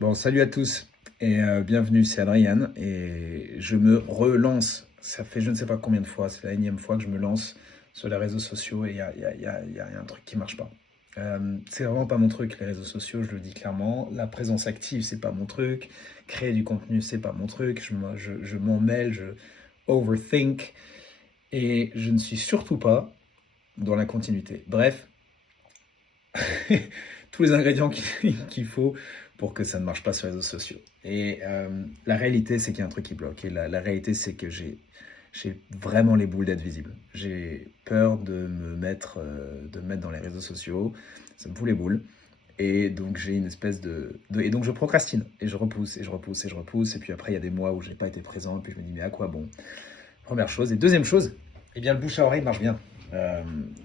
Bon, salut à tous et bienvenue, c'est Adrien et je me relance. Ça fait je ne sais pas combien de fois, c'est la énième fois que je me lance sur les réseaux sociaux et il y a un truc qui marche pas. C'est vraiment pas mon truc, les réseaux sociaux, je le dis clairement. La présence active, c'est pas mon truc. Créer du contenu, c'est pas mon truc. Je m'en mêle, je overthink et je ne suis surtout pas dans la continuité. Bref, tous les ingrédients qu'il faut pour que ça ne marche pas sur les réseaux sociaux. Et la réalité, c'est qu'il y a un truc qui bloque. Et la réalité, c'est que j'ai vraiment les boules d'être visible. J'ai peur de me mettre dans les réseaux sociaux. Ça me fout les boules. Et donc j'ai une espèce et donc je procrastine. Et je repousse, et je repousse, et je repousse. Et puis après, il y a des mois où je n'ai pas été présent. Et puis je me dis, mais à quoi bon? Première chose. Et deuxième chose, eh bien, le bouche à oreille marche bien. Euh,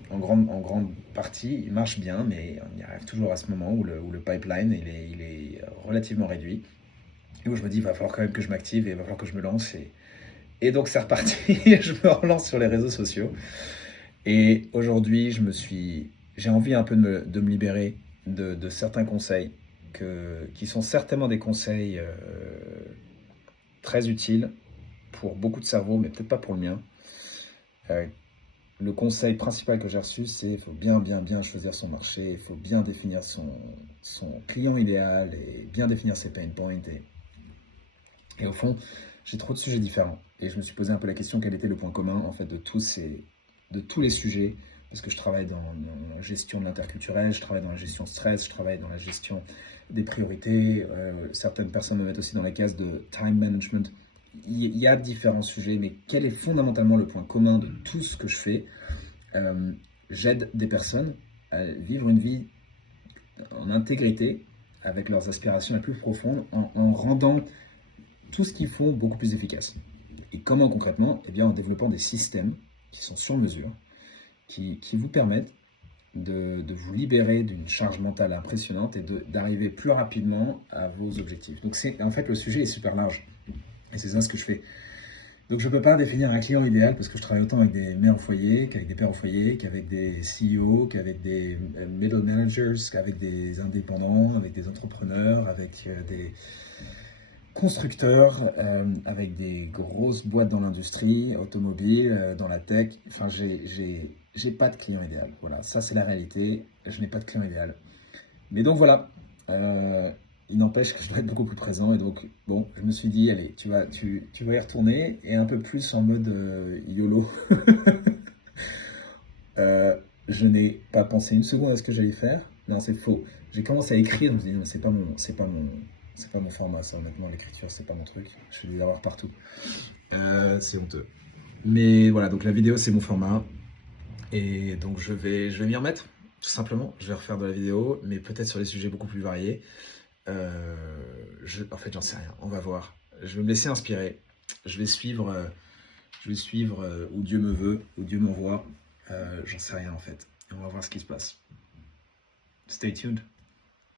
en grande partie, il marche bien, mais on y arrive toujours à ce moment où le pipeline il est relativement réduit. Et où je me dis, il va falloir quand même que je m'active et il va falloir que je me lance. Et donc, c'est reparti. Je me relance sur les réseaux sociaux. Et aujourd'hui, j'ai envie un peu de me libérer de certains conseils qui sont certainement des conseils très utiles pour beaucoup de cerveaux, mais peut-être pas pour le mien. Euh, Le conseil principal que j'ai reçu, c'est qu'il faut bien, bien, bien choisir son marché, il faut bien définir son client idéal et bien définir ses pain points. Et au fond, j'ai trop de sujets différents. Et je me suis posé un peu la question quel était le point commun en fait de tous les sujets, parce que je travaille dans la gestion de l'interculturel, je travaille dans la gestion stress, je travaille dans la gestion des priorités. Certaines personnes me mettent aussi dans la case de time management. Il y a différents sujets, mais quel est fondamentalement le point commun de tout ce que je fais? euh, J'aide des personnes à vivre une vie en intégrité avec leurs aspirations les plus profondes en rendant tout ce qu'ils font beaucoup plus efficace. Et comment concrètement? Eh bien en développant des systèmes qui sont sur mesure, qui vous permettent de vous libérer d'une charge mentale impressionnante et d'arriver plus rapidement à vos objectifs. Donc en fait le sujet est super large et c'est ça ce que je fais. Donc je ne peux pas définir un client idéal parce que je travaille autant avec des mères au foyer qu'avec des pères au foyer, qu'avec des CEO, qu'avec des middle managers, qu'avec des indépendants, avec des entrepreneurs, avec des constructeurs, avec des grosses boîtes dans l'industrie automobile, dans la tech. Enfin, j'ai pas de client idéal. Voilà, ça c'est la réalité. Je n'ai pas de client idéal. Mais donc voilà, euh, il n'empêche que je dois être beaucoup plus présent. Et donc, bon, je me suis dit, allez, tu vas y retourner et un peu plus en mode YOLO. Euh, je n'ai pas pensé une seconde à ce que j'allais faire. Non, c'est faux. J'ai commencé à écrire, je me suis dit, non, c'est pas mon format, ça, honnêtement, l'écriture, c'est pas mon truc. Je vais les avoir partout. C'est honteux. Mais voilà, donc la vidéo, c'est mon format. Et donc je vais m'y remettre, tout simplement. Je vais refaire de la vidéo, mais peut-être sur des sujets beaucoup plus variés. En fait, j'en sais rien. On va voir. Je vais me laisser inspirer. Je vais suivre où Dieu me veut, où Dieu m'envoie. J'en sais rien en fait. Et on va voir ce qui se passe. Stay tuned.